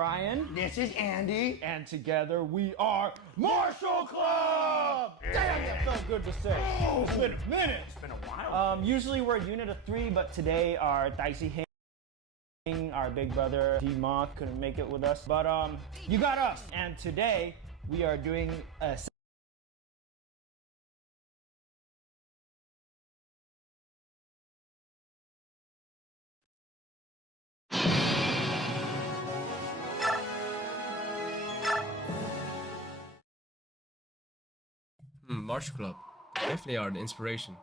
Brian. This is Andy. And together we are Marshall Club! Damn, that felt good to say. Oh. It's been a minute. It's been a while. Usually we're a unit of 3, but today our Dicey Hing, our big brother D-Moth, couldn't make it with us. But you got us. And today we are doing a Marshall Club. Definitely are the inspiration.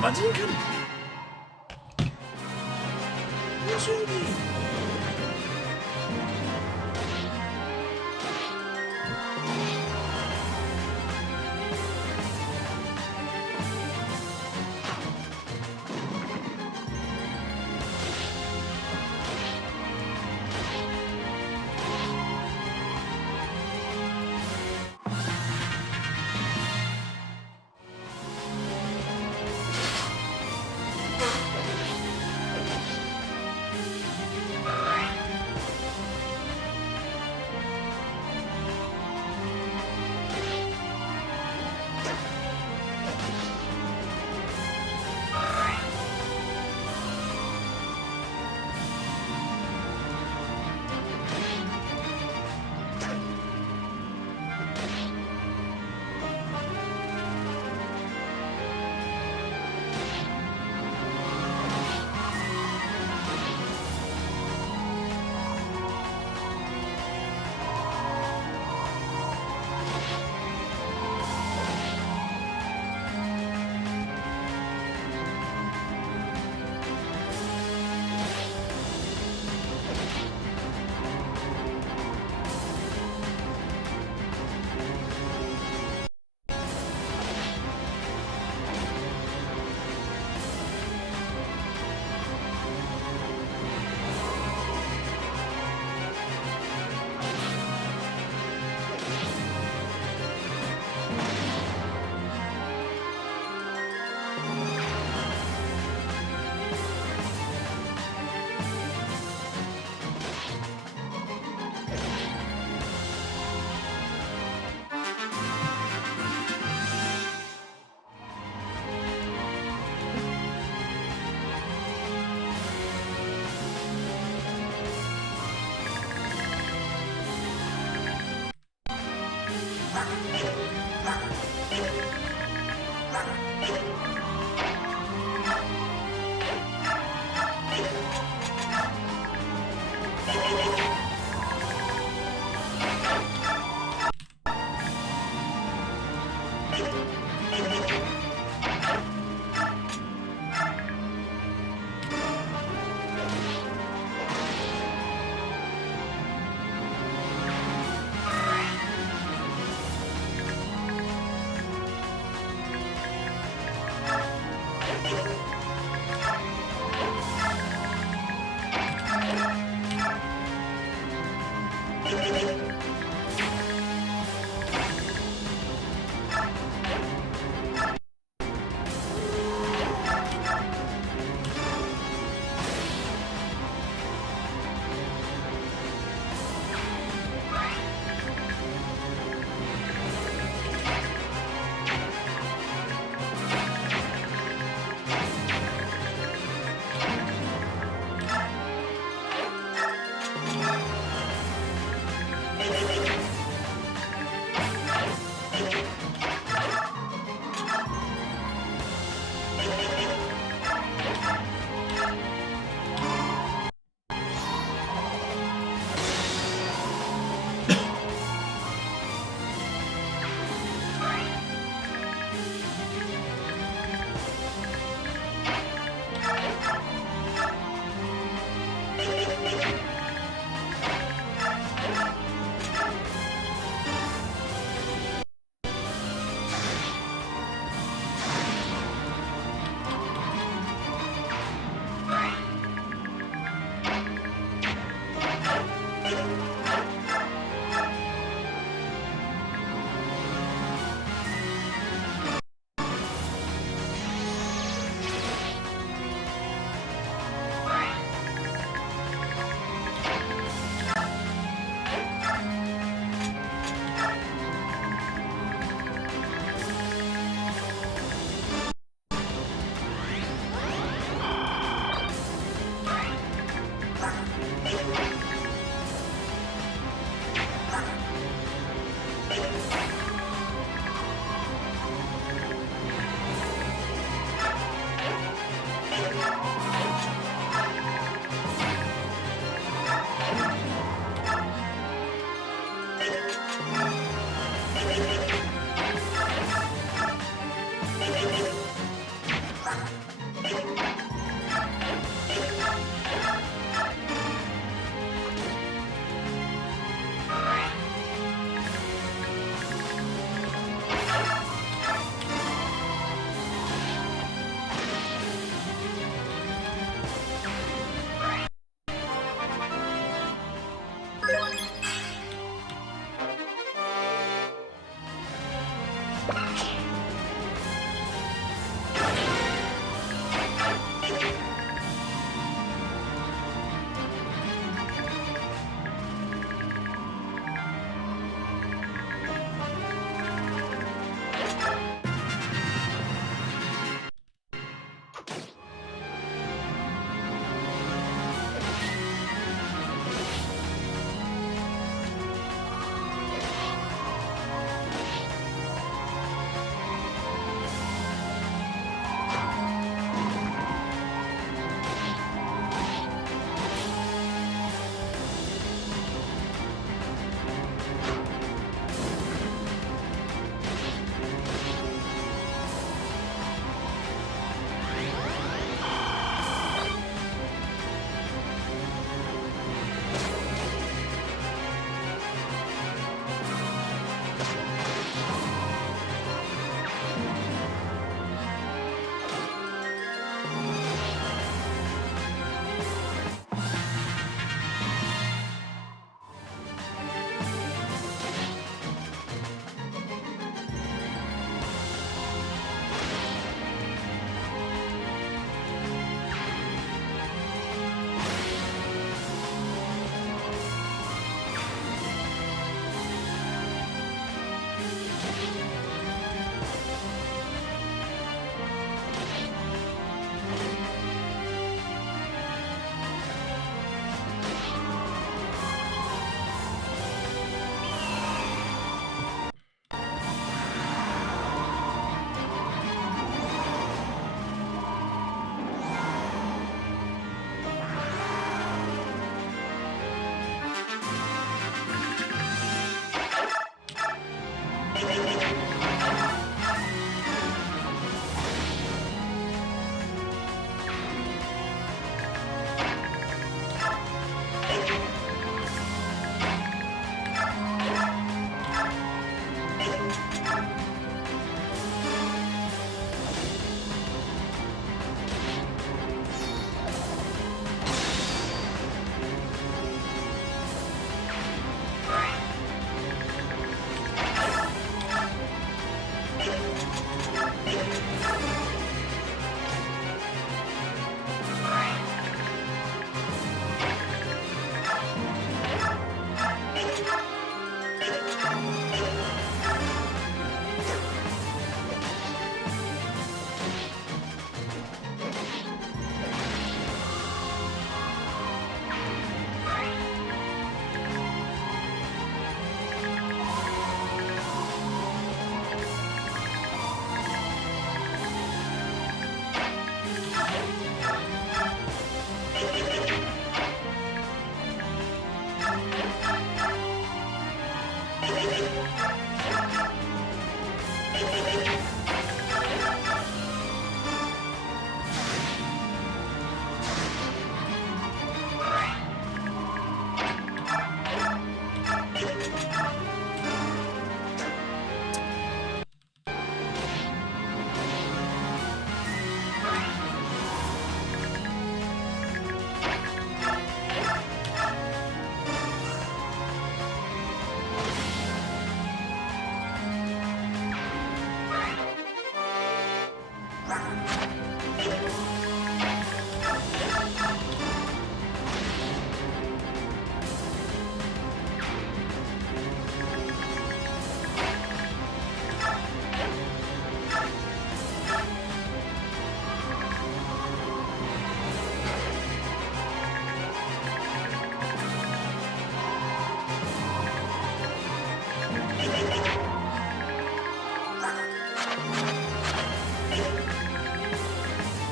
Majinkan!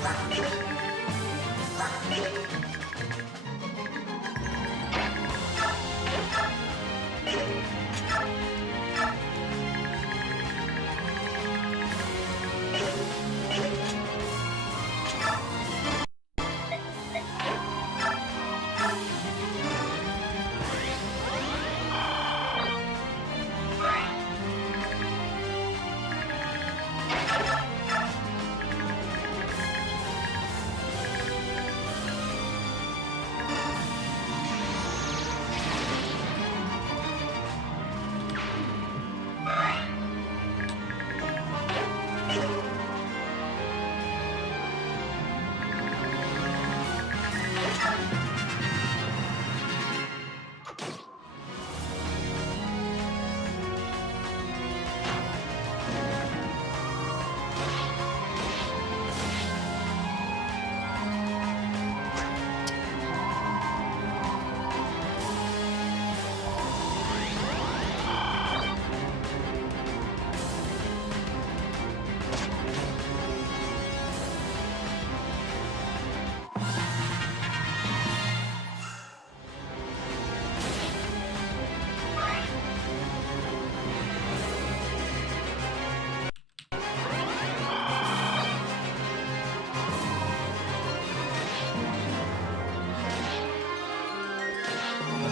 At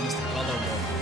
least the color more.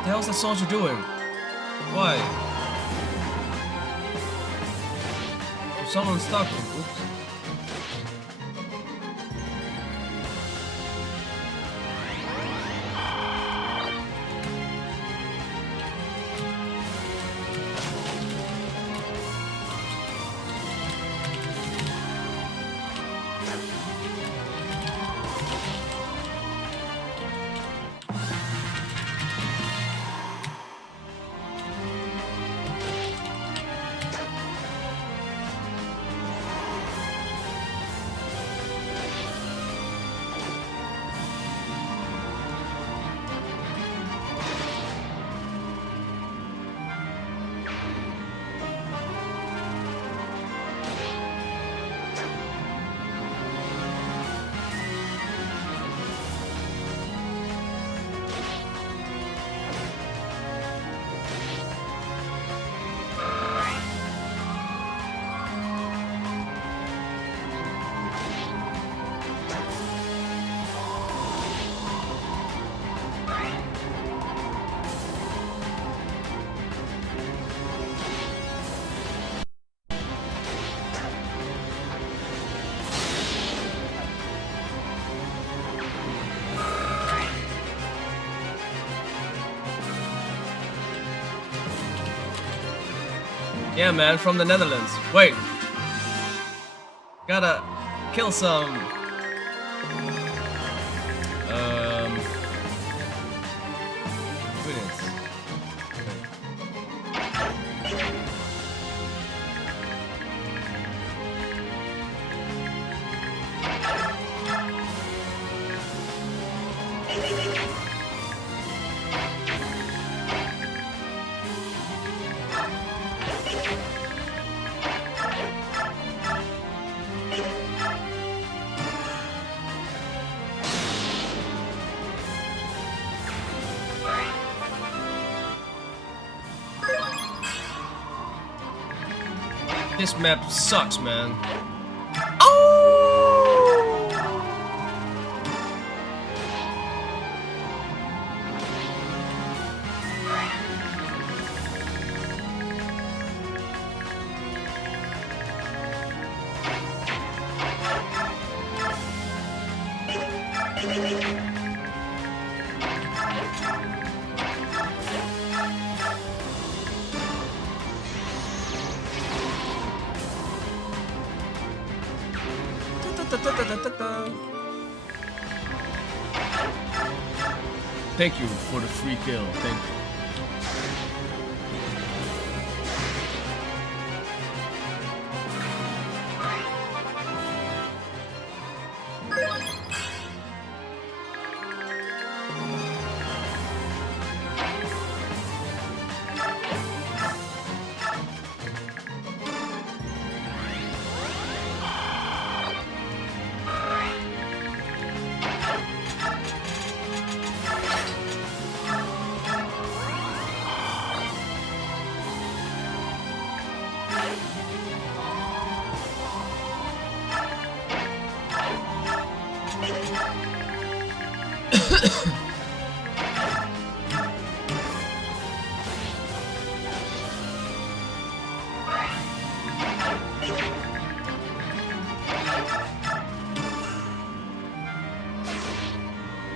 What the hell's that soldier doing? Why? Is someone stuck? Oops. Yeah, man, from the Netherlands. Wait. Gotta kill some. Ingredients. This map sucks, man. Thank you for the free kill. Thank you.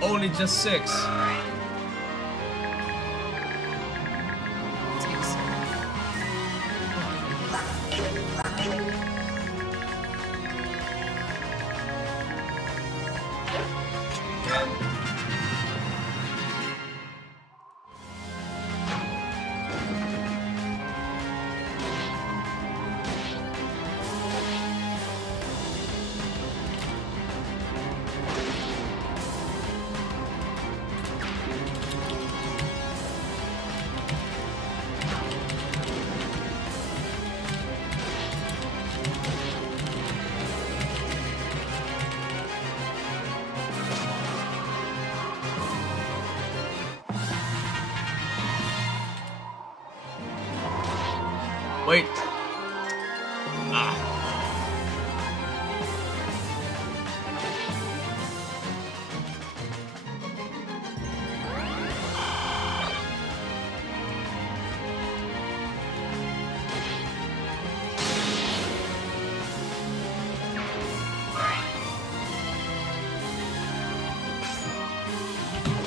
Only just 6. Wait. Ah.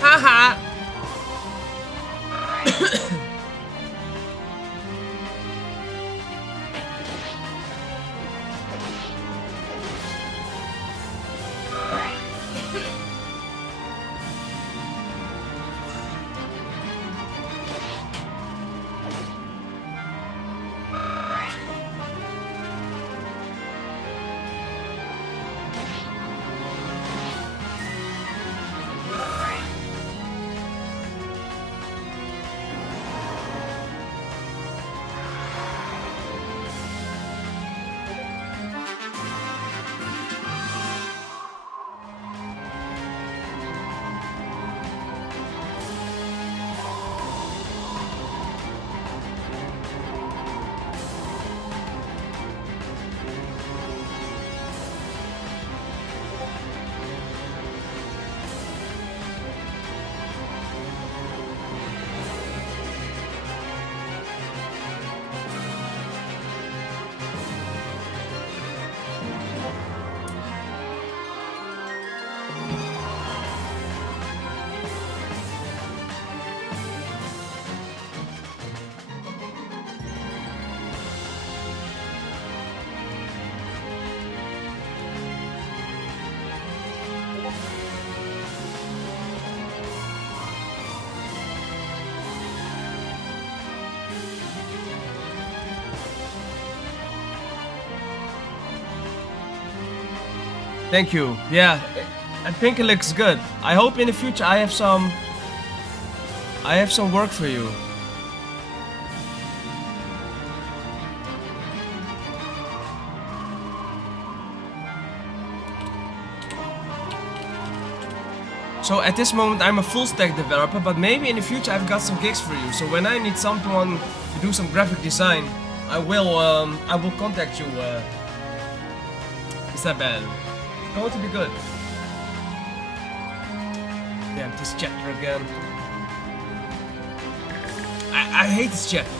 Haha. Thank you. Yeah, I think it looks good. I hope in the future I have some work for you. So at this moment I'm a full stack developer, but maybe in the future I've got some gigs for you. So when I need someone to do some graphic design, I will contact you. Is that bad? It's going to be good. Damn, this chapter again. I hate this chapter.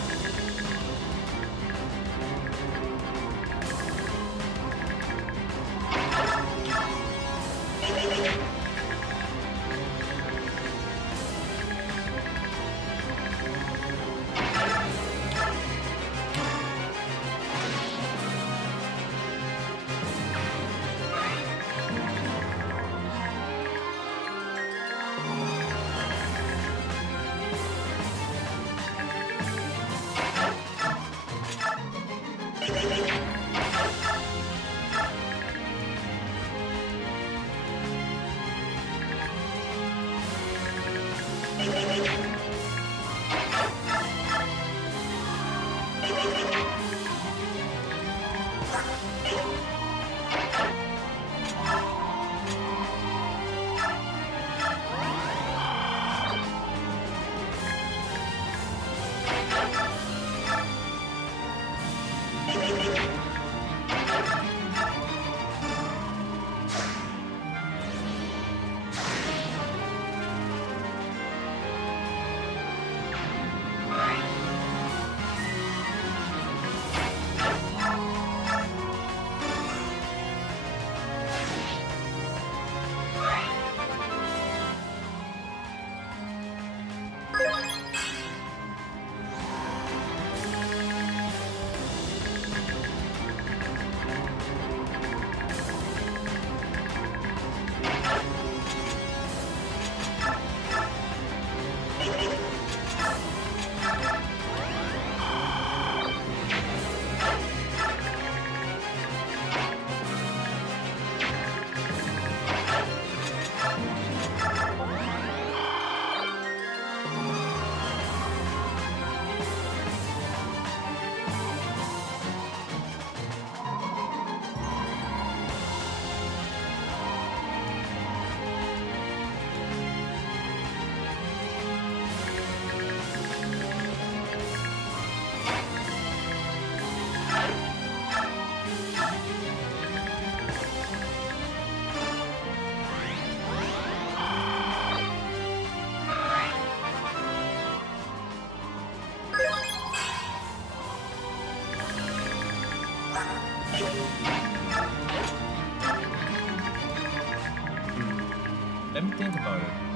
me think about it.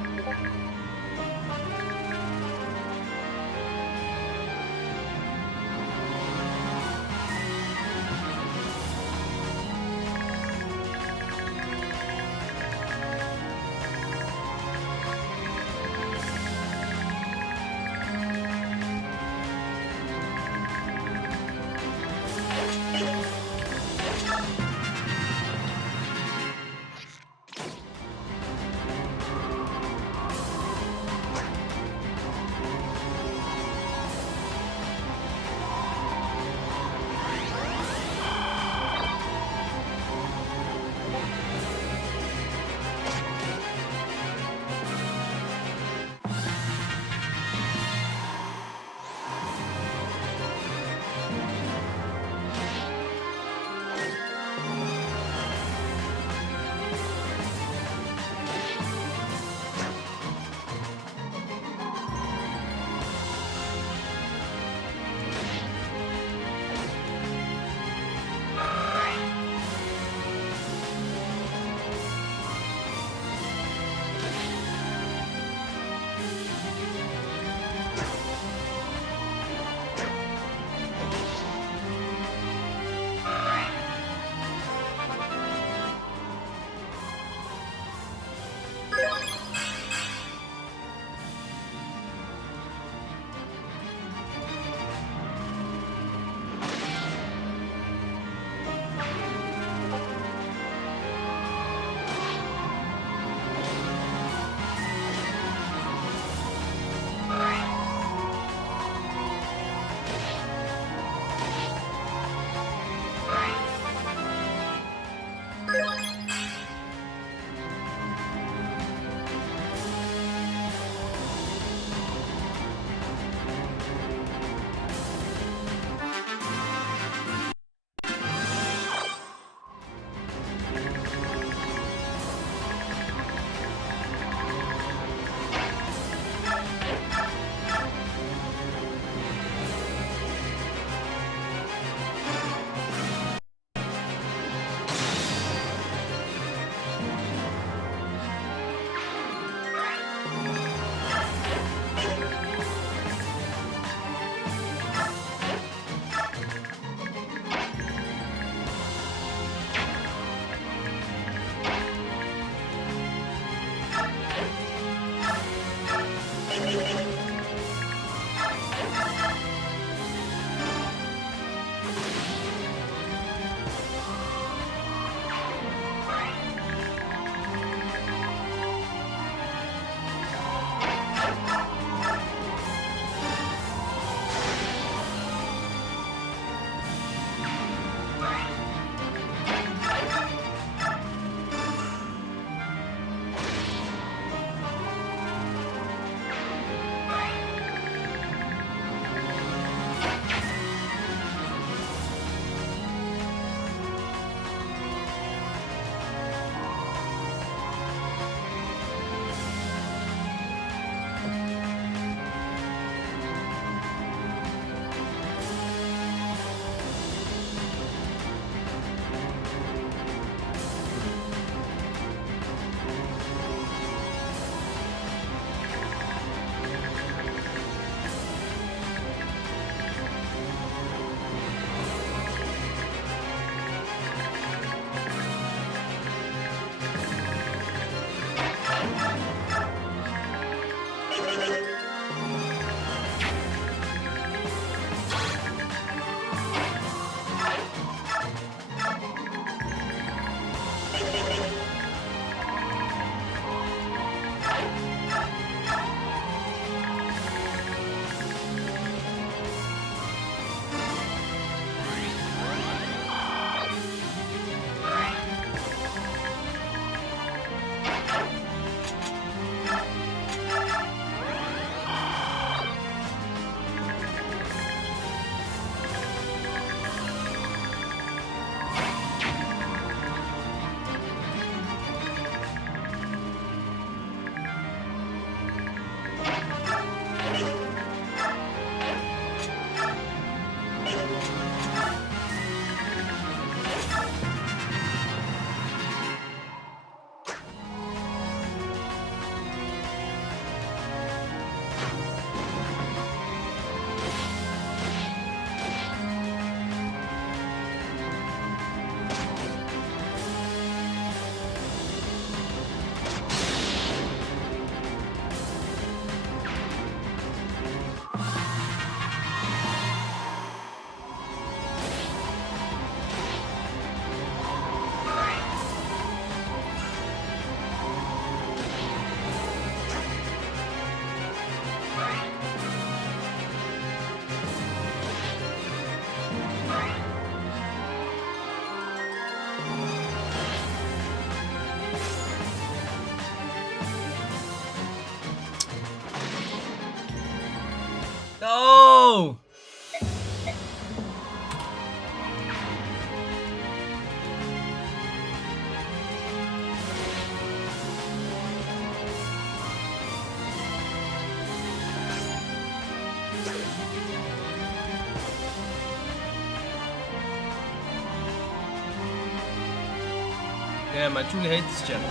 No! Damn, I truly hate this channel.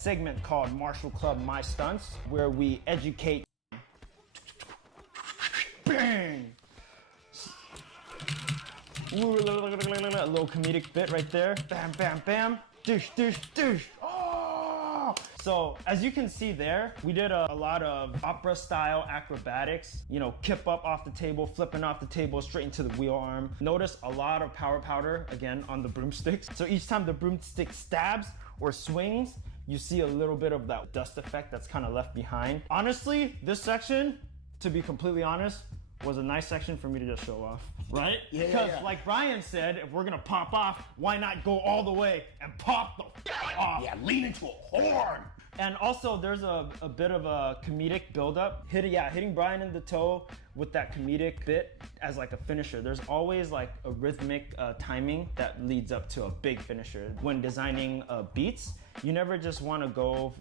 Segment called Martial Club My Stunts, where we educate. Bang! A little comedic bit right there. Bam, bam, bam. Dish, dish, dish. Oh! So as you can see there, we did a lot of opera style acrobatics. You know, kip up off the table, flipping off the table straight into the wheel arm. Notice a lot of power powder again on the broomsticks. So each time the broomstick stabs or swings, you see a little bit of that dust effect that's kind of left behind. Honestly, this section, to be completely honest, was a nice section for me to just show off, right? Yeah, because yeah. like Brian said, if we're gonna pop off, why not go all the way and pop the off? Yeah, lean into a horn. And also there's a bit of a comedic buildup. Hitting Brian in the toe with that comedic bit as like a finisher. There's always like a rhythmic timing that leads up to a big finisher. When designing beats, you never just want to go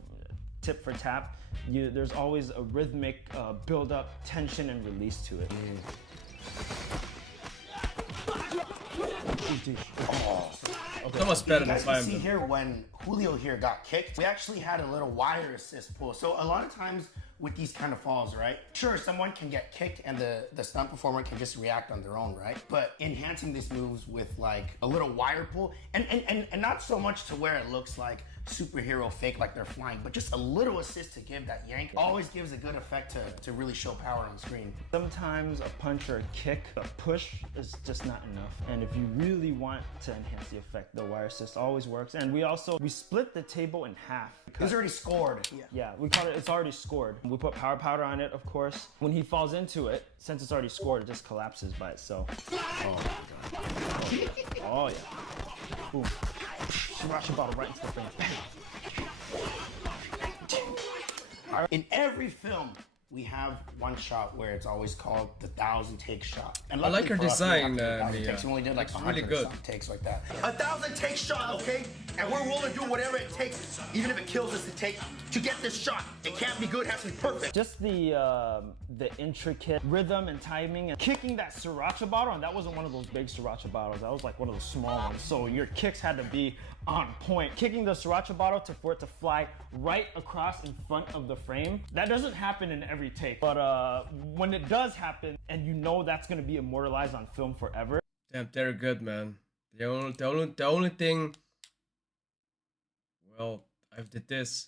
tip for tap. There's always a rhythmic build-up, tension, and release to it. Oh. That was better You than guys can Fire see Emblem. here when Julio here got kicked, we actually had a little wire assist pull. So a lot of times with these kind of falls, right? Sure, someone can get kicked and the stunt performer can just react on their own, right? But enhancing these moves with like a little wire pull and not so much to where it looks like superhero fake like they're flying, but just a little assist to give that yank always gives a good effect to really show power on screen. Sometimes a punch or a kick, a push is just not enough. And if you really want to enhance the effect, the wire assist always works. And we split the table in half. It was already scored. Yeah, we call it, it's already scored. We put power powder on it, of course. When he falls into it, since it's already scored, it just collapses by itself. Oh, my God. Oh, yeah. Boom. Sriracha bottle right into the face. In every film, we have one shot where it's always called the 1,000 take shot. And I like your luckily for us, we design, didn't have to do 1,000 Mia. takes. We only did like It's 100 really good. some takes like that. 1,000 take shot, okay? And we're willing to do whatever it takes, even if it kills us to take to get this shot. It can't be good, it has to be perfect. Just the intricate rhythm and timing and kicking that sriracha bottle, and that wasn't one of those big sriracha bottles. That was like one of those small ones. So your kicks had to be on point. Kicking the sriracha bottle for it to fly right across in front of the frame, that doesn't happen in every take. But when it does happen, and you know that's gonna be immortalized on film forever. Damn, they're good, man. The only thing. Well, I've did this.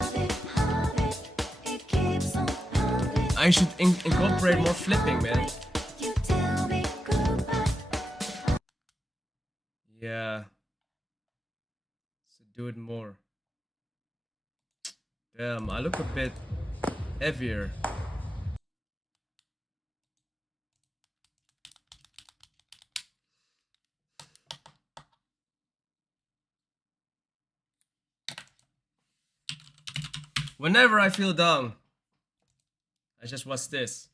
I should incorporate more flipping, man. Yeah. So do it more. Damn, I look a bit heavier. Whenever I feel down, I just watch this.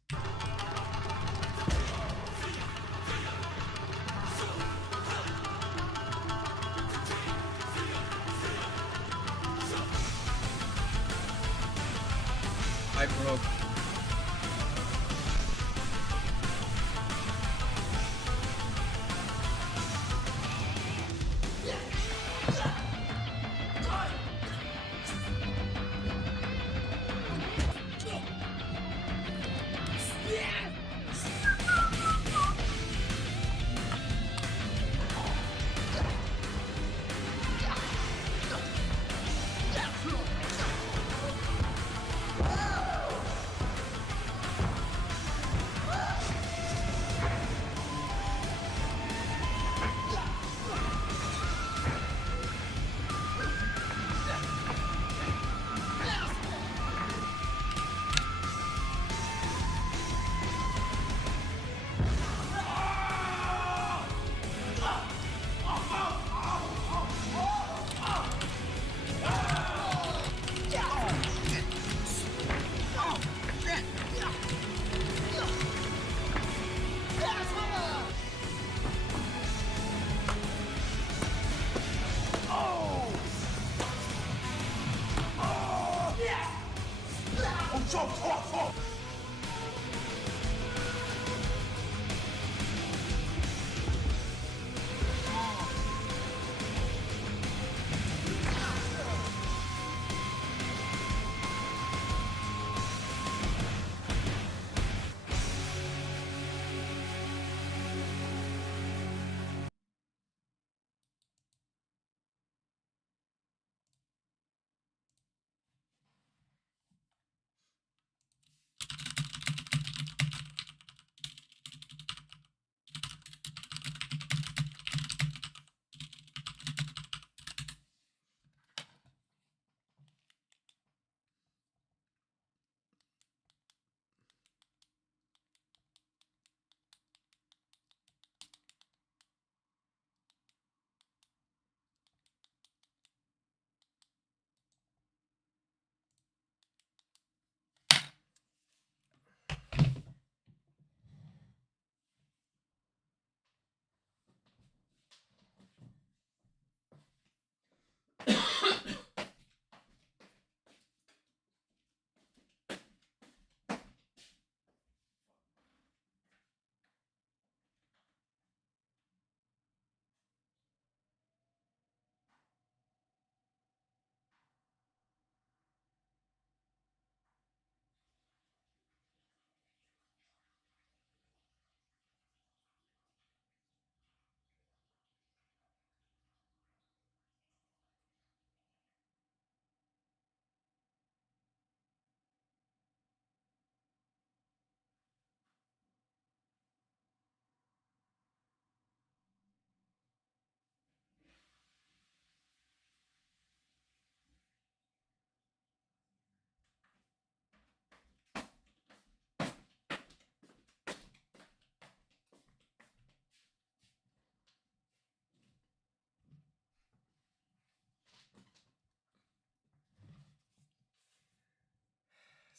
Hyperhook.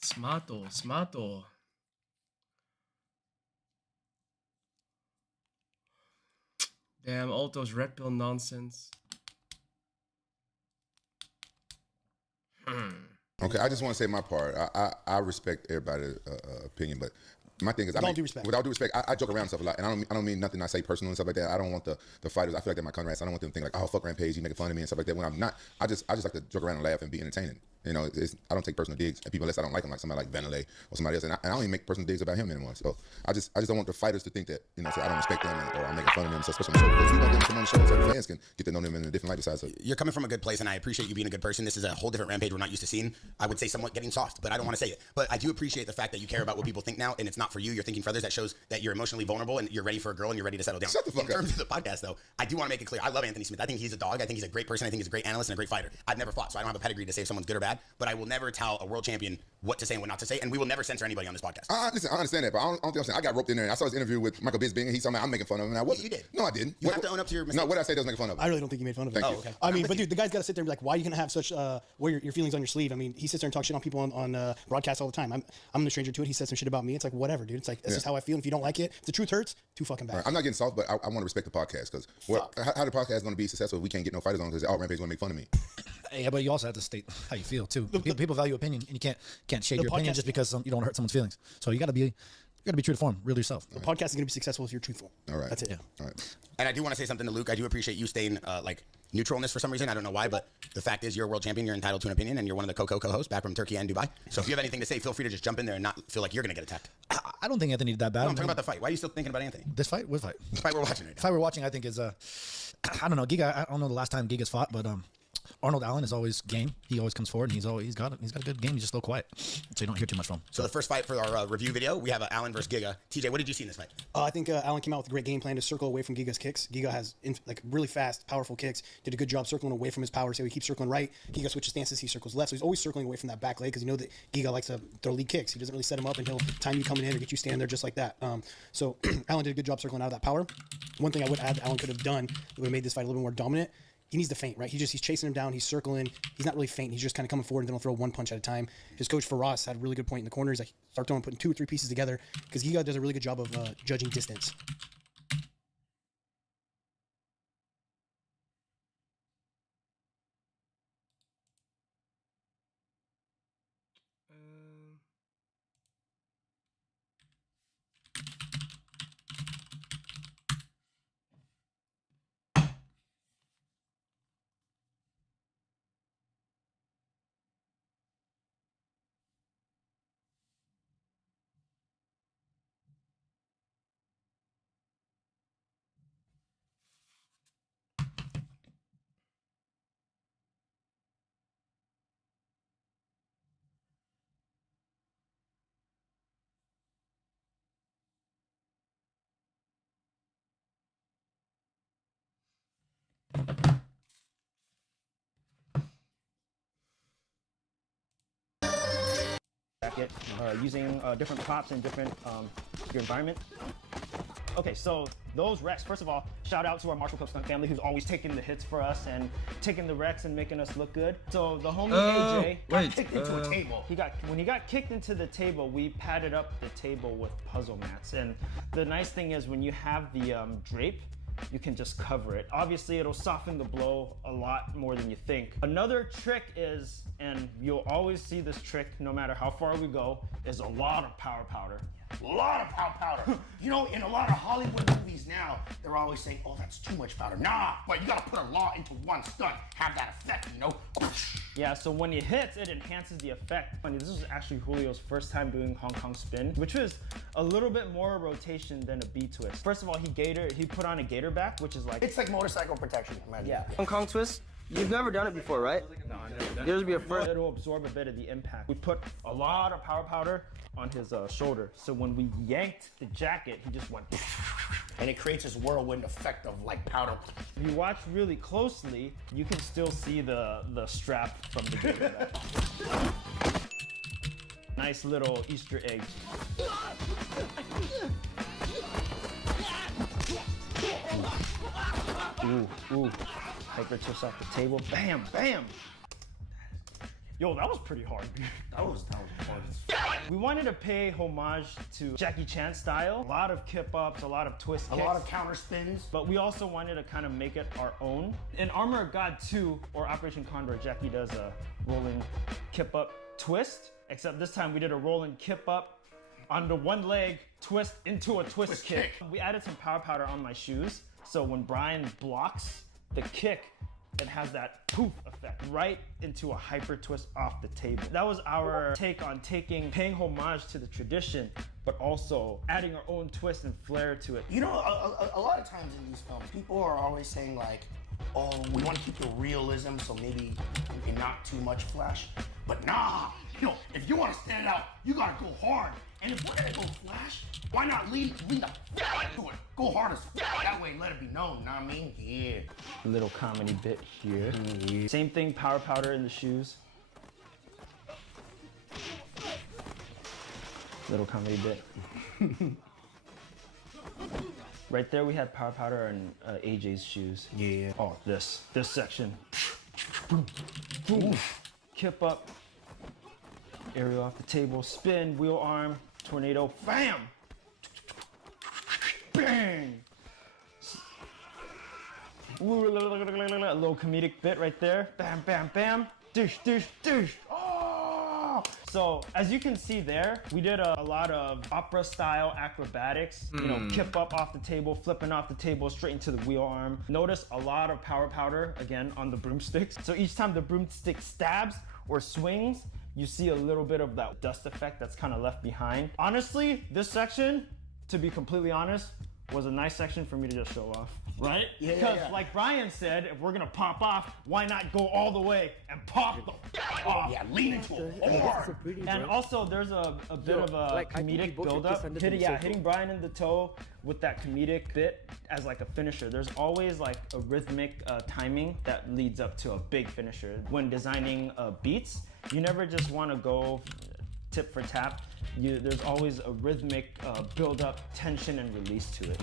Smarto, smarto. Damn, all those red pill nonsense. Okay, I just want to say my part. I respect everybody's opinion, but my thing is, with all due respect, I joke around and stuff a lot, and I don't mean nothing I say personal and stuff like that. I don't want the fighters. I feel like they're my comrades. I don't want them to think like, oh, fuck Rampage, you making fun of me and stuff like that. When I'm not, I just like to joke around and laugh and be entertaining. You know, I don't take personal digs at people unless I don't like them, like somebody like Vanille or somebody else, and I don't even make personal digs about him anymore. So I just don't want the fighters to think that, you know, so I don't respect them or I'm making fun of them, so especially on the show, because we want them to come on the show so the fans can get to know them in a different light besides. You're coming from a good place, and I appreciate you being a good person. This is a whole different Rampage we're not used to seeing. I would say somewhat getting soft, but I don't want to say it. But I do appreciate the fact that you care about what people think now, and it's not for you. You're thinking for others. That shows that you're emotionally vulnerable and you're ready for a girl and you're ready to settle down. Shut the fuck up. In terms of the podcast, though, I do want to make it clear. I love Anthony Smith. I think he's a dog. I think he's a great person. I think he's a great analyst and a great fighter. I've never fought, so I don't have a pedigree to say if someone's good or bad. But I will never tell a world champion what to say and what not to say, and we will never censor anybody on this podcast. Listen, I understand that, but I don't think I'm saying. I got roped in there, and I saw his interview with Michael Bisping, and he told me I'm making fun of him, and I wasn't. You did. No, I didn't. You have to own up to your mistakes. No, what did I say that was making fun of him? I really don't think you made fun of him. Thank you. Okay. I mean, but dude, the guy's got to sit there and be like, why are you going to have such, wear your feelings on your sleeve? I mean, he sits there and talks shit on people on broadcast all the time. I'm no stranger to it. He said some shit about me. It's like, whatever, dude. It's like, this is how I feel. And if you don't like it, if the truth hurts, too fucking bad. Right. I'm not getting soft, but I want to respect the podcast, because how the podcast is going to be successful if we can't get no fighters on because Rampage is going to make fun of me? Yeah, but you also have to state how you feel too. People value opinion, and you can't shade your opinion just because you don't hurt someone's feelings. So you got to be true to form, real to yourself. The podcast is going to be successful if you're truthful. All right. That's it. Yeah. All right. And I do want to say something to Luke. I do appreciate you staying like neutral in this for some reason. I don't know why, but the fact is you're a world champion. You're entitled to an opinion, and you're one of the co-hosts back from Turkey and Dubai. So if you have anything to say, feel free to just jump in there and not feel like you're going to get attacked. I don't think Anthony did that bad. No, I'm talking about the fight. Why are you still thinking about Anthony? This fight? What fight? The fight we're watching right The now. fight we're watching, I think, is I don't know. Giga. I don't know the last time Giga's fought, but Arnold Allen is always game. He always comes forward, and he's got a good game. He's just a little quiet, so you don't hear too much from him. So the first fight for our review video, we have Allen versus Giga. TJ, what did you see in this fight? I think Allen came out with a great game plan to circle away from Giga's kicks. Giga has like really fast, powerful kicks. Did a good job circling away from his power. So he keeps circling right. Giga switches stances. He circles left. So he's always circling away from that back leg because you know that Giga likes to throw lead kicks. He doesn't really set him up, and he'll time you coming in or get you standing there just like that. So Allen did a good job circling out of that power. One thing I would add that Allen could have done that would have made this fight a little bit more dominant. He needs to feint, right? He's chasing him down. He's circling. He's not really fainting. He's just kind of coming forward and then he'll throw one punch at a time. His coach Faraz had a really good point in the corner. He's like, start putting 2 or 3 pieces together because Giga does a really good job of judging distance. Jacket, using different props in different your environment. Okay, so those wrecks, first of all, shout out to our Marshall Club stunt family who's always taking the hits for us and taking the wrecks and making us look good. So the homie AJ got kicked into a table. When he got kicked into the table, we padded up the table with puzzle mats. And the nice thing is when you have the drape, you can just cover it. Obviously, it'll soften the blow a lot more than you think. Another trick is, and you'll always see this trick no matter how far we go, is a lot of power powder. A lot of powder. You know, in a lot of Hollywood movies now, they're always saying, oh, that's too much powder. Nah, but you gotta put a lot into one stunt, have that effect, you know? Yeah, so when it hits, it enhances the effect. Funny, this was actually Julio's first time doing Hong Kong spin, which was a little bit more rotation than a B twist. First of all, he put on a gator back, which is like... It's like motorcycle protection, imagine. Yeah. Hong Kong twist? You've never done it before, right? No, I've never done it. Yours will be a first. It'll absorb a bit of the impact. We put a lot of power powder on his shoulder, so when we yanked the jacket, he just went... And it creates this whirlwind effect of like powder. If you watch really closely, you can still see the strap from the gator back. Nice little Easter egg. Ooh. Hyper twist off the table. Bam, bam. Yo, that was pretty hard, dude. That was hard. We wanted to pay homage to Jackie Chan style. A lot of kip ups, a lot of twist kicks. A lot of counter spins. But we also wanted to kind of make it our own. In Armor of God 2 or Operation Condor, Jackie does a rolling kip up twist, except this time we did a roll and kip up on the one leg, twist into a twist kick. We added some power powder on my shoes, so when Brian blocks the kick, it has that poof effect right into a hyper twist off the table. That was our take on paying homage to the tradition, but also adding our own twist and flair to it. You know, a lot of times in these films, people are always saying like, oh, we want to keep the realism, so maybe not too much flash. But nah, you know, if you want to stand out, you gotta go hard. And if we're gonna go flash, why not lead the to it? Go hard as that way, let it be known. Know what I mean? Yeah. Little comedy bit here. Same thing, power powder in the shoes. Little comedy bit. Right there, we had power powder on AJ's shoes. Yeah. Oh, this section. Boom. Kip up. Aerial off the table. Spin. Wheel arm. Tornado. Bam. Bang. Ooh, a little comedic bit right there. Bam, bam, bam. Dish, dish, dish. Oh! So as you can see there, we did a lot of opera style acrobatics. You know, kip up off the table, flipping off the table straight into the wheel arm. Notice a lot of power powder again on the broomsticks. So each time the broomstick stabs or swings, you see a little bit of that dust effect that's kind of left behind. Honestly, this section, to be completely honest, was a nice section for me to just show off, right? Yeah, because yeah. like Brian said, if we're gonna pop off, why not go all the way and pop the off? Yeah, lean into it hard. And also, there's a bit of a comedic build-up. Hitting Brian in the toe with that comedic bit as like a finisher. There's always like a rhythmic timing that leads up to a big finisher. When designing beats, you never just want to go tip for tap. There's always a rhythmic build-up, tension, and release to it.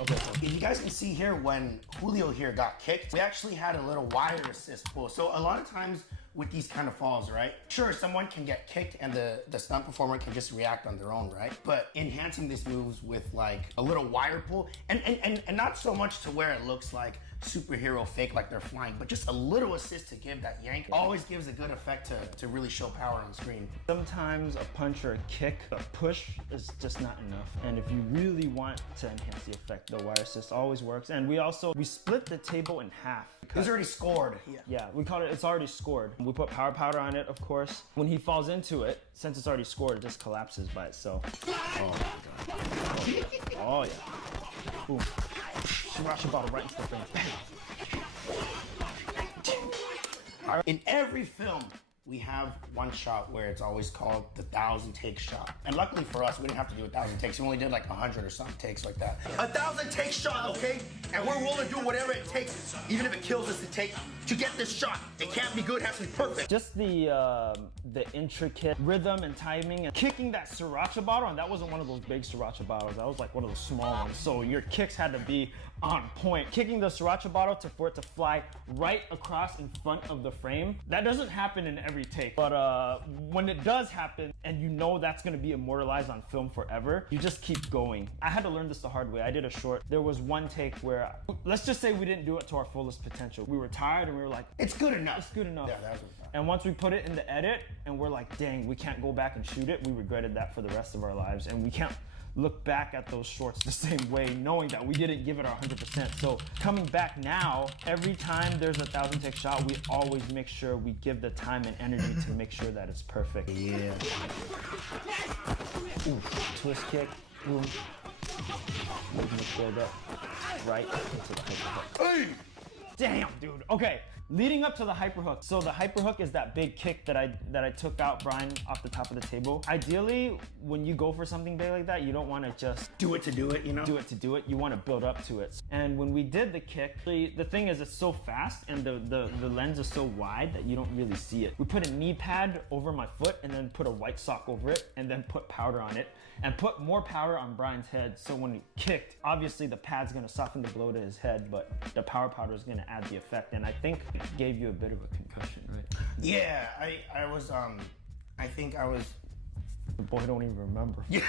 Okay, you guys can see here when Julio here got kicked, we actually had a little wire assist pull. So a lot of times with these kind of falls, right? Sure, someone can get kicked and the stunt performer can just react on their own, right? But enhancing these moves with like a little wire pull and not so much to where it looks like superhero fake like they're flying, but just a little assist to give that yank always gives a good effect to really show power on screen. Sometimes a punch or a kick, a push is just not enough. And if you really want to enhance the effect, the wire assist always works. And we split the table in half. It was already scored. Yeah, we call it, it's already scored. We put power powder on it, of course. When he falls into it, since it's already scored, it just collapses by itself. Oh my God. Oh yeah. Boom. Sriracha bottle right into the face. In every film, we have one shot where it's always called the 1,000 take shot. And luckily for us, we didn't have to do 1,000 takes. We only did like 100 or something takes like that. 1,000 take shot, okay? And we're willing to do whatever it takes, even if it kills us to get this shot. It can't be good, it has to be perfect. Just the intricate rhythm and timing and kicking that sriracha bottle, and that wasn't one of those big sriracha bottles. That was like one of those small ones. So your kicks had to be on point. Kicking the sriracha bottle for it to fly right across in front of the frame, that doesn't happen in every take. But when it does happen, and you know that's gonna be immortalized on film forever, you just keep going. I had to learn this the hard way. I did a short. There was one take where, let's just say we didn't do it to our fullest potential. We were tired and we were like, it's good enough. It's good enough. Yeah, that was fine. And once we put it in the edit and we're like, dang, we can't go back and shoot it, we regretted that for the rest of our lives. And we can't look back at those shorts the same way, knowing that we didn't give it our 100%. So coming back now, every time there's a 1,000 take shot, we always make sure we give the time and energy to make sure that it's perfect. Yeah. Ooh, twist kick. Boom. Rhythmic build up. Right into the hyperhook. Hey! Damn, dude. Okay. Leading up to the hyperhook. So the hyperhook is that big kick that I took out Brian off the top of the table. Ideally, when you go for something big like that, you don't want to just do it to do it, you know? Do it to do it. You want to build up to it. And when we did the kick, the thing is it's so fast and the lens is so wide that you don't really see it. We put a knee pad over my foot and then put a white sock over it and then put powder on it and put more powder on Brian's head. So when he kicked, obviously the pad's gonna soften the blow to his head, but the power powder is gonna add the effect. And I think it gave you a bit of a concussion, right? Yeah, I think I was The boy don't even remember. Yeah,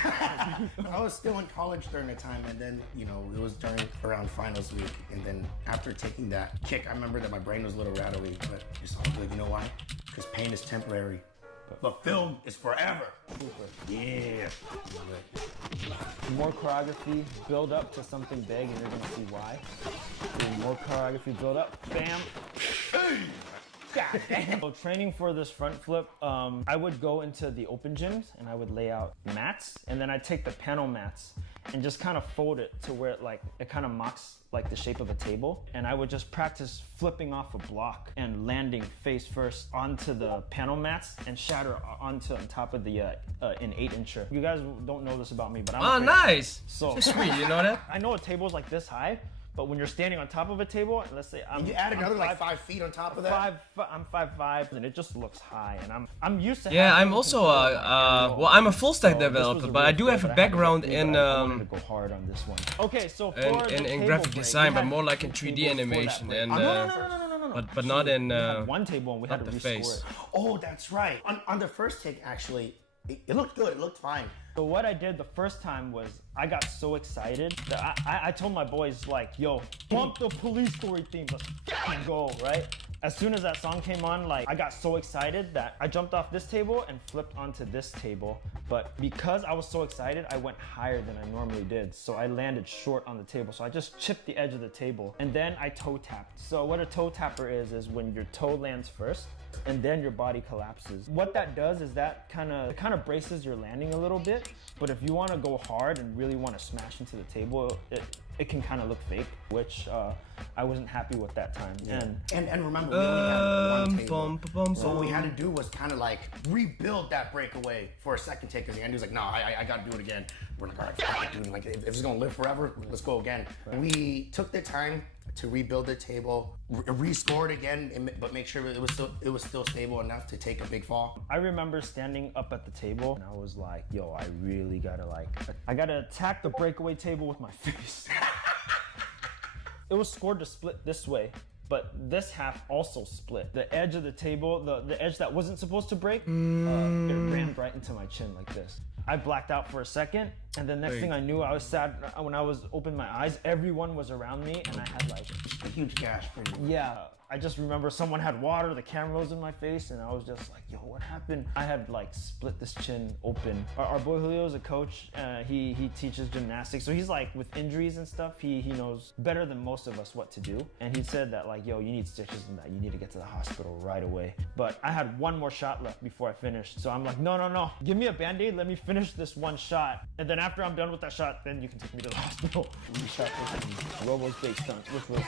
I was still in college during the time, and then, you know, it was around finals week, and then after taking that kick, I remember that my brain was a little rattly, but it's all good. You know why? Because pain is temporary, but film is forever. Yeah. The more choreography, build up to something big, and you're gonna see why. The more choreography, build up, bam. God damn. So training for this front flip, I would go into the open gyms and I would lay out mats, and then I'd take the panel mats and just kind of fold it to where it kind of mocks like the shape of a table, and I would just practice flipping off a block and landing face first onto the panel mats and shatter onto on top of the an 8-incher. You guys don't know this about me, but I'm nice. So sweet, you know that? I know a table's like this high, but when you're standing on top of a table, let's say you add another like 5 feet on top of that. I'm 5'5", and it just looks high, and I'm used to. Yeah, I'm also well, I'm a full stack developer, but I do have a background in I wanted to go hard on this one. Okay, so for in graphic design, but more like in 3D animation, and but not in one table, and we had to rescore it. Oh, that's right. On the first take, actually, it looked good. It looked fine. So what I did the first time was I got so excited that I told my boys, like, yo, bump the Police Story theme, let's fucking go, right? As soon as that song came on, like, I got so excited that I jumped off this table and flipped onto this table. But because I was so excited, I went higher than I normally did. So I landed short on the table. So I just chipped the edge of the table, and then I toe tapped. So what a toe tapper is when your toe lands first, and then your body collapses. What that does is that kind of braces your landing a little bit, but if you want to go hard and really want to smash into the table, it can kind of look fake, which I wasn't happy with that time. Yeah. And remember, we only had one table, so what we had to do was kind of like rebuild that breakaway for a second take, because Andy was like, no, I got to do it again. We're like, all right, fuck it, dude. Like, if it's gonna live forever, let's go again. Right. We took the time to rebuild the table, rescore it again, but make sure it was still stable enough to take a big fall. I remember standing up at the table, and I was like, yo, I really gotta I gotta attack the breakaway table with my face. It was scored to split this way, but this half also split. The edge of the table, the edge that wasn't supposed to break, it ran right into my chin like this. I blacked out for a second, and the next thing I knew, I was sad. When I was opening my eyes, everyone was around me, and I had like a huge gash. Yeah, I just remember someone had water, the camera was in my face, and I was just like, yo, what happened? I had like split this chin open. Our boy Julio is a coach. He teaches gymnastics, so he's like with injuries and stuff, he knows better than most of us what to do. And he said that like, yo, you need stitches and that you need to get to the hospital right away. But I had one more shot left before I finished, so I'm like, no, give me a band-aid, let me finish this one shot, and then after I'm done with that shot, then you can take me to the hospital. We shot this Robo's bait stunt, which was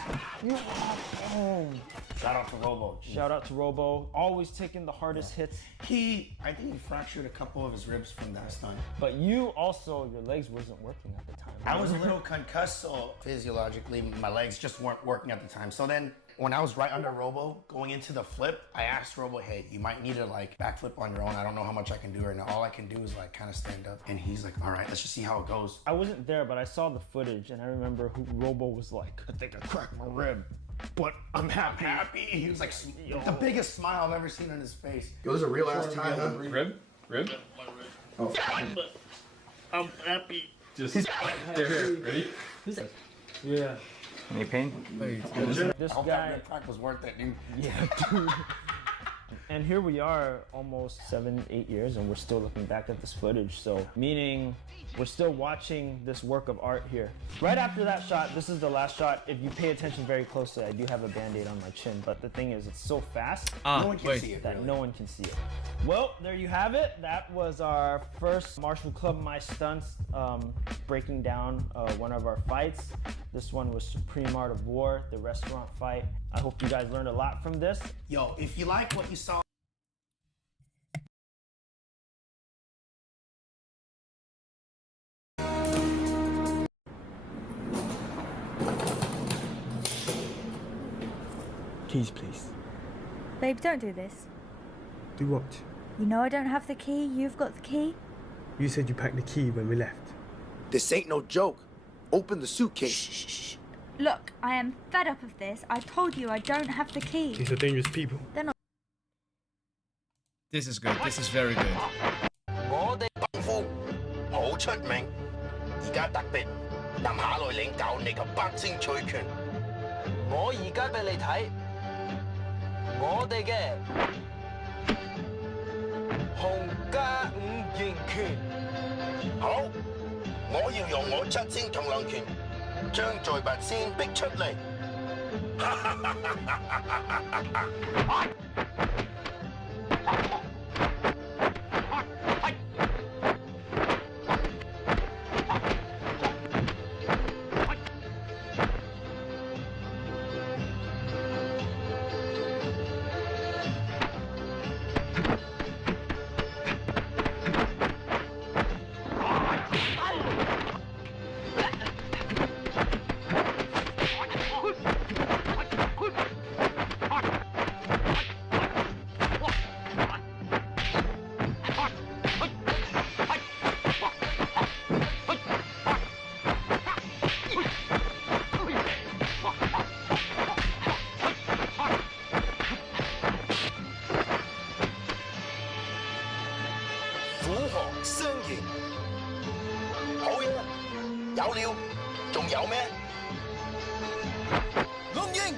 Shout out to Robo. Shout out to Robo. Always taking the hardest hits. I think he fractured a couple of his ribs from that stunt. But you also, your legs wasn't working at the time. I was a little concussed, so physiologically, my legs just weren't working at the time. So then, when I was right under Robo, going into the flip, I asked Robo, hey, you might need to like backflip on your own. I don't know how much I can do right now. All I can do is like kind of stand up. And he's like, all right, let's just see how it goes. I wasn't there, but I saw the footage, and I remember Robo was like, I think I cracked my rib, but I'm happy. He was like, the biggest smile I've ever seen on his face. It was a real ass time, huh? Rib? Oh. But I'm happy. Just here. Ready? Yeah. Any pain? This I hope guy that crack was worth it, dude. Yeah, dude. And here we are, almost 7-8 years, and we're still looking back at this footage. So, meaning we're still watching this work of art here. Right after that shot, this is the last shot. If you pay attention very closely, I do have a band-aid on my chin. But the thing is, it's so fast, no one can see it. That no one can see it. Well, there you have it. That was our first Martial Club My Stunts, breaking down one of our fights. This one was Supreme Art of War, the restaurant fight. I hope you guys learned a lot from this. Yo, if you like what you saw, Keys, please. Babe, don't do this. Do what? You know I don't have the key. You've got the key. You said you packed the key when we left. This ain't no joke. Open the suitcase. Shh. Look, I am fed up of this. I told you I don't have the key. These are dangerous people. They're not. This is good. This is very good. 好出名，而家特別能下來領教你嘅北星吹拳。我而家俾你睇，我哋嘅洪家五形拳。好，我要用我七星螳螂拳將在拔先逼出嚟。相迎，好嘢，有料，仲有咩？龍應。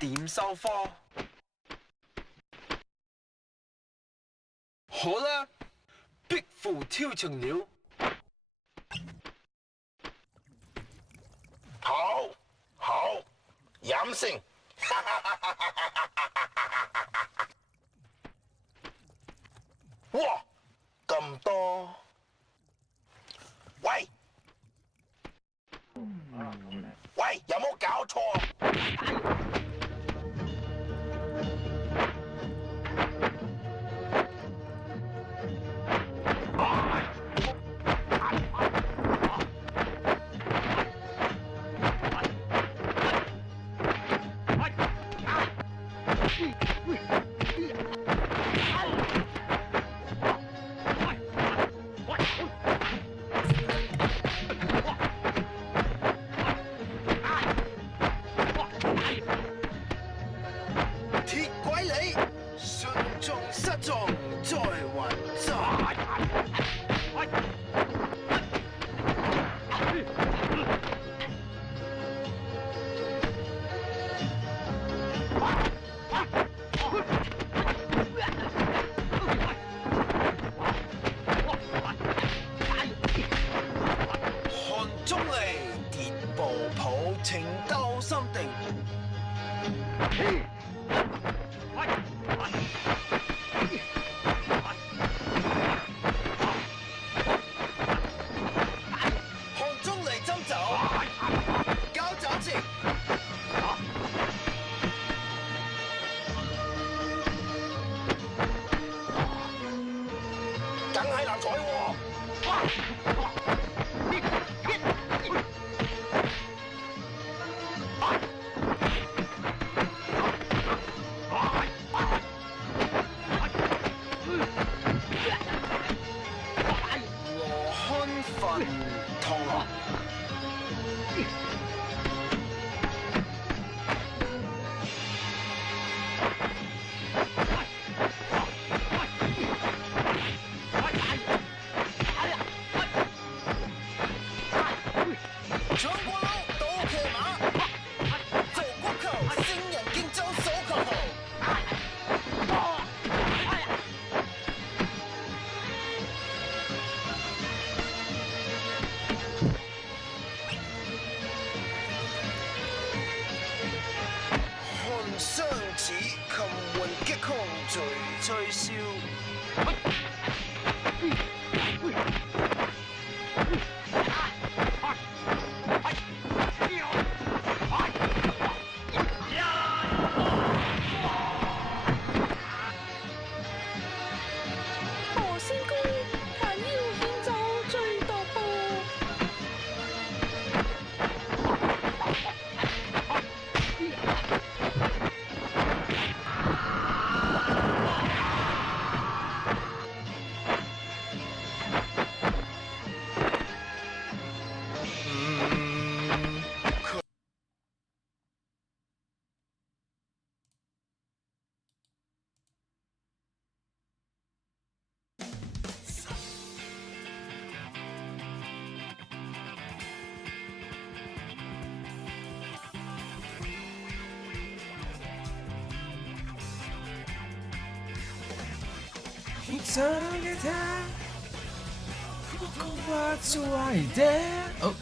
點收科？好啦，壁虎跳牆了。好，好，飲勝。哇，咁多！喂，喂，有冇搞錯？鐵鬼你，順中失中再還債。寒中嚟，跌步抱，情鬥心定。寒中嚟斟酒，交酒情。痛。全国佬都骑马，做骨口，新人敬州手口好。寒霜子，琴魂激控，最吹箫。何仙姑，但要獻酒最獨步。Oh.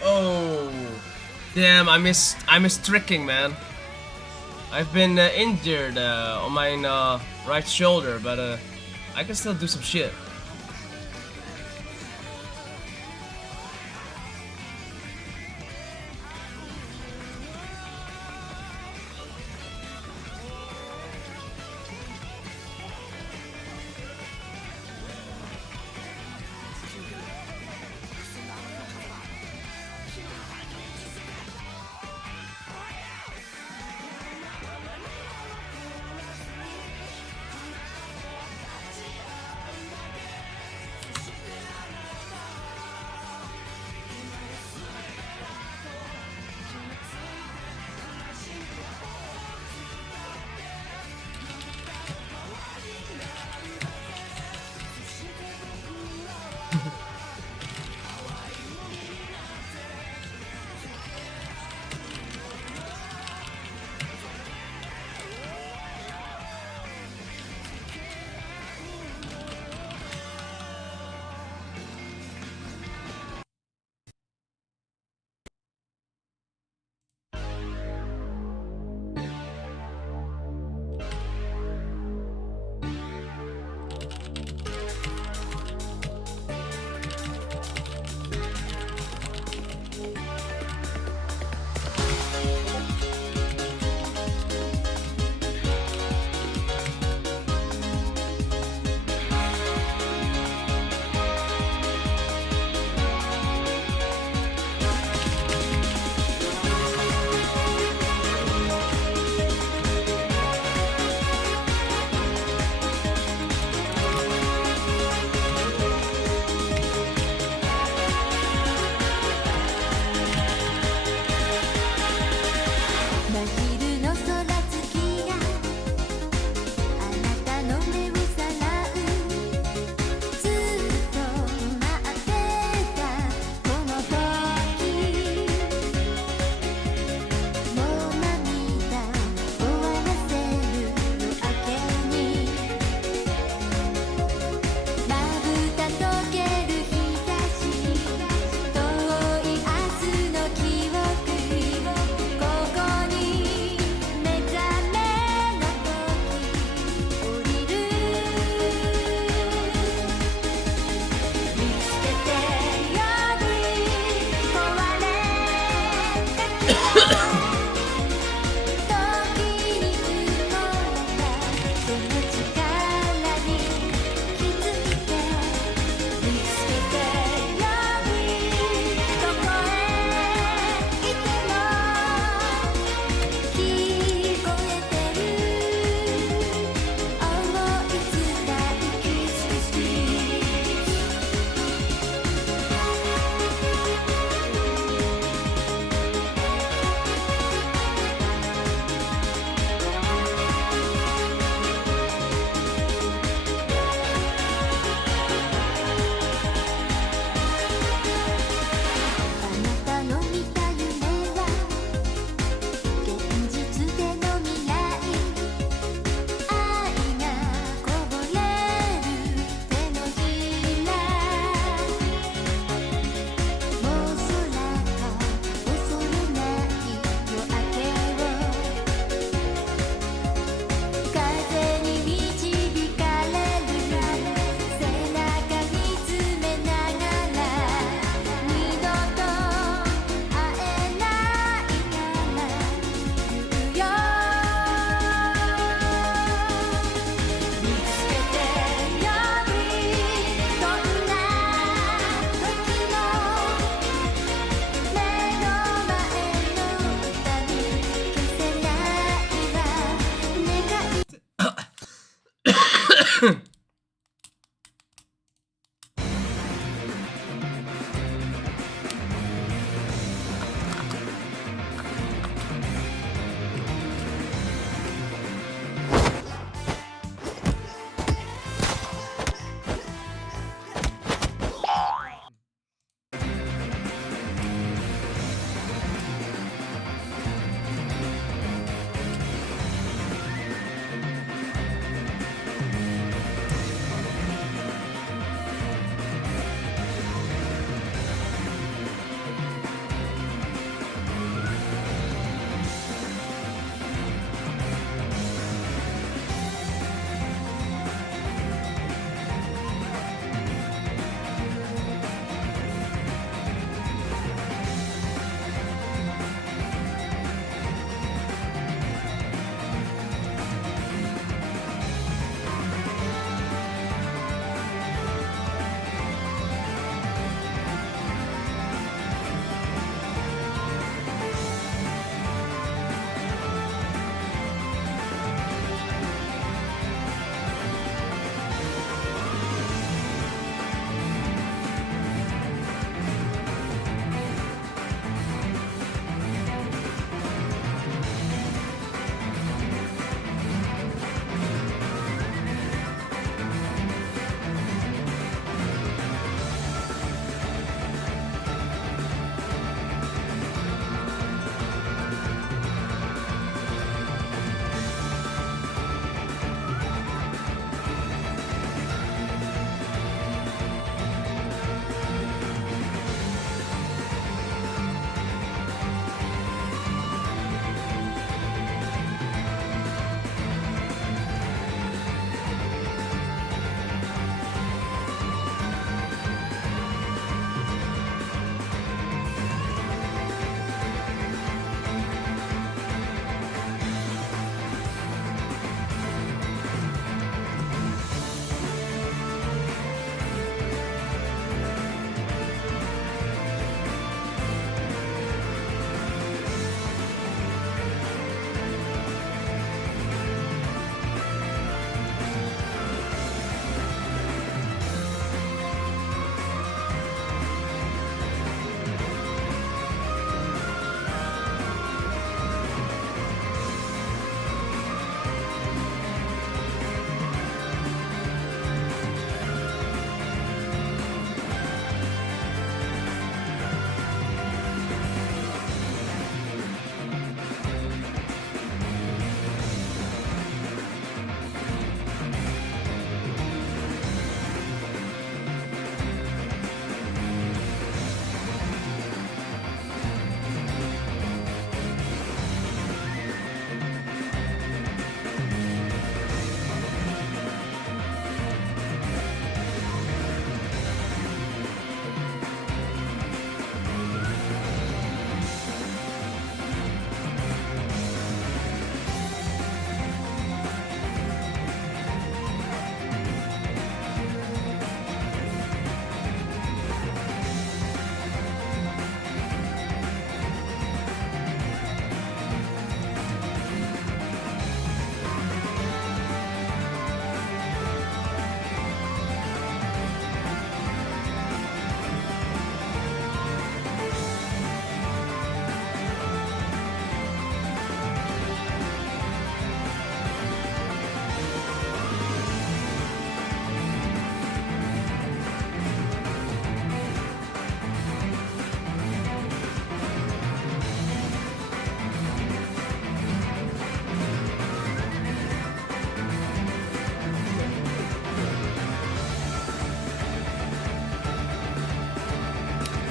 Oh, damn! I missed tricking, man. I've been injured on my right shoulder, but I can still do some shit.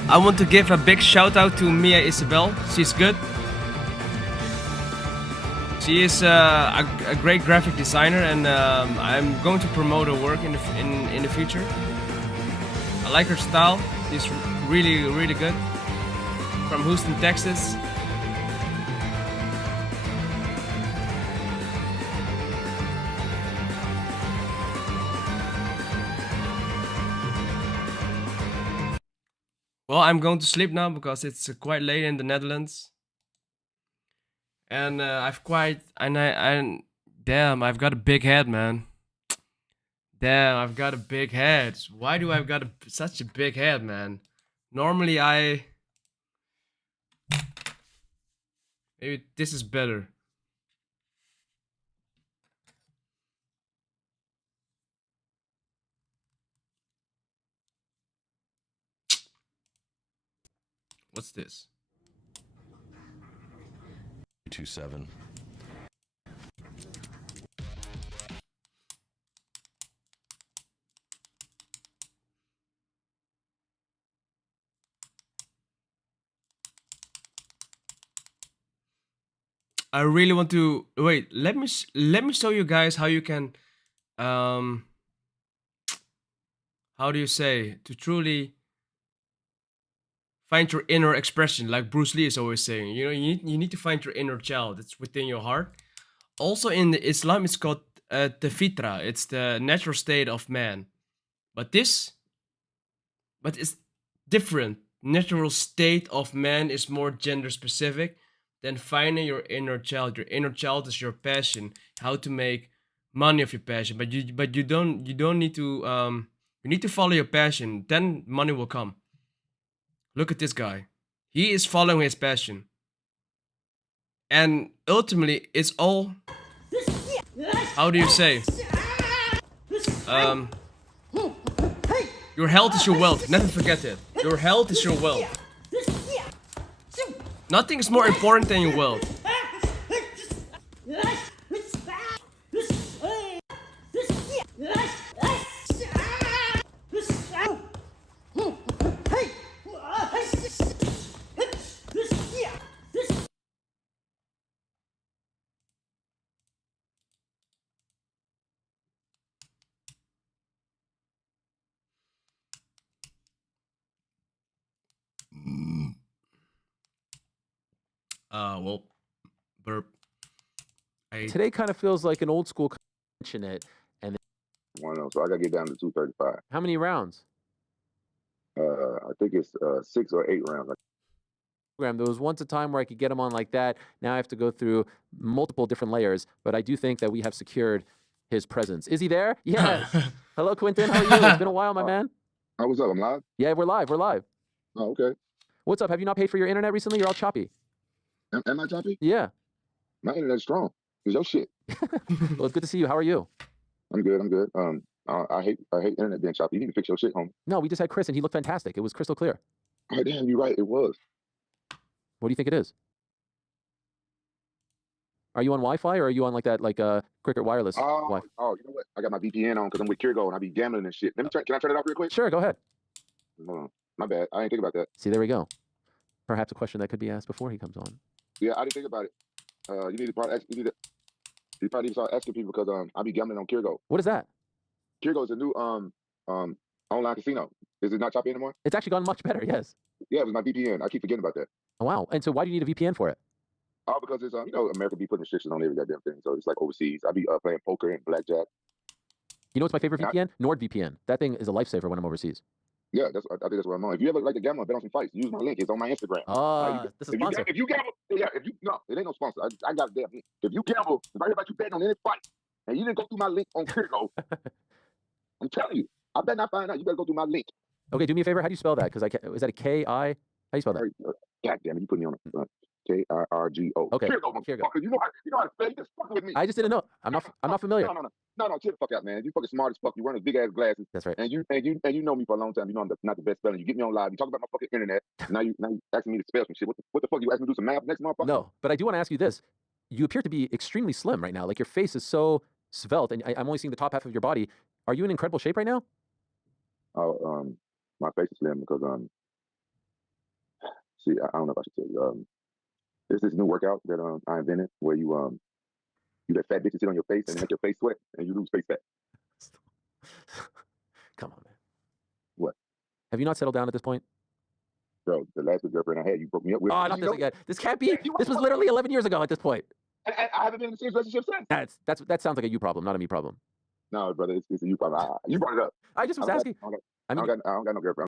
I want to give a big shout out to Mia Isabel. She's good. She is a great graphic designer, and I'm going to promote her work in the future. I like her style. She's really good. From Houston, Texas. Well, I'm going to sleep now because it's quite late in the Netherlands. And damn, I've got a big head, man. Damn, I've got a big head. Why do I've got such a big head, man? Normally maybe this is better. What's this? 27. I really want to wait. Let me show you guys how you can how do you say, to truly find your inner expression, like Bruce Lee is always saying. You know, you need to find your inner child that's within your heart. Also in the Islam, it's called the fitra. It's the natural state of man. But it's different. Natural state of man is more gender specific than finding your inner child. Your inner child is your passion, how to make money of your passion. But you don't need to you need to follow your passion. Then money will come. Look at this guy. He is following his passion. And ultimately, it's all, how do you say? Your health is your wealth. Never forget it. Your health is your wealth. Nothing is more important than your wealth. Well, burp. Today kind of feels like an old school mention it, and One, so I gotta get down to 235. how many rounds? I think it's 6 or 8 rounds. There was once a time where I could get him on like that. Now I have to go through multiple different layers, but I do think that we have secured his presence. Is he there? Yes. Hello, Quentin. How are you? It's been a while, my man. Oh, what's up? I'm live? Yeah, we're live. We're live. Oh, okay. What's up? Have you not paid for your internet recently? You're all choppy. Am I choppy? Yeah. My internet's strong. It's your shit. Well, it's good to see you. How are you? I'm good. I'm good. I hate internet being choppy. You need to fix your shit, homie. No, we just had Chris, and he looked fantastic. It was crystal clear. Oh, damn, you're right. It was. What do you think it is? Are you on Wi-Fi, or are you on like that, Cricket Wireless? You know what? I got my VPN on because I'm with Kirgo and I be gambling and shit. Can I turn it off real quick? Sure, go ahead. My bad. I ain't think about that. See, there we go. Perhaps a question that could be asked before he comes on. Yeah, I didn't think about it. You need to probably you probably need to start asking people because I be gambling on Kirgo. What is that? Kirgo is a new online casino. Is it not choppy anymore? It's actually gone much better. Yes. Yeah, it was my VPN. I keep forgetting about that. Oh, wow. And so why do you need a VPN for it? Oh, because it's you know, America be putting restrictions on every goddamn thing. So it's like overseas. I be playing poker and blackjack. You know what's my favorite VPN? NordVPN. That thing is a lifesaver when I'm overseas. Yeah, I think that's what I'm on. If you ever like to gamble and bet on some fights, use my link. It's on my Instagram. This is a sponsor. If you gamble, no, it ain't no sponsor. I got a damn link. If you gamble, if I hear about you betting on any fight, and you didn't go through my link on Kirgo, I'm telling you, I better not find out. You better go through my link. Okay, do me a favor. How do you spell that? Because is that a K-I? How do you spell that? God damn it, you put me on the front. Kirgo. Okay. Kirgo, motherfucker. You know how to spell. You just fucking with me. I just didn't know. I'm not familiar. No, chill the fuck out, man. You fucking smart as fuck. You wearing those big ass glasses. That's right. And you know me for a long time. You know I'm not the best speller. You get me on live. You talk about my fucking internet. Now you asking me to spell some shit. What the fuck? You asking me to do some math next motherfucker? No, but I do want to ask you this. You appear to be extremely slim right now. Like your face is so svelte, and I'm only seeing the top half of your body. Are you in incredible shape right now? Oh, my face is slim because shit, I don't know if I should tell you. There's this new workout that I invented where you let fat bitches sit on your face and they make your face sweat and you lose face fat. Come on, man. What? Have you not settled down at this point? Bro, the last girlfriend I had, you broke me up with. Oh, not this again. This can't be. This was literally 11 years ago at this point. I haven't been in a serious relationship since. That sounds like a you problem, not a me problem. No, brother, it's a you problem. You brought it up. I just was asking. I don't got no girlfriend.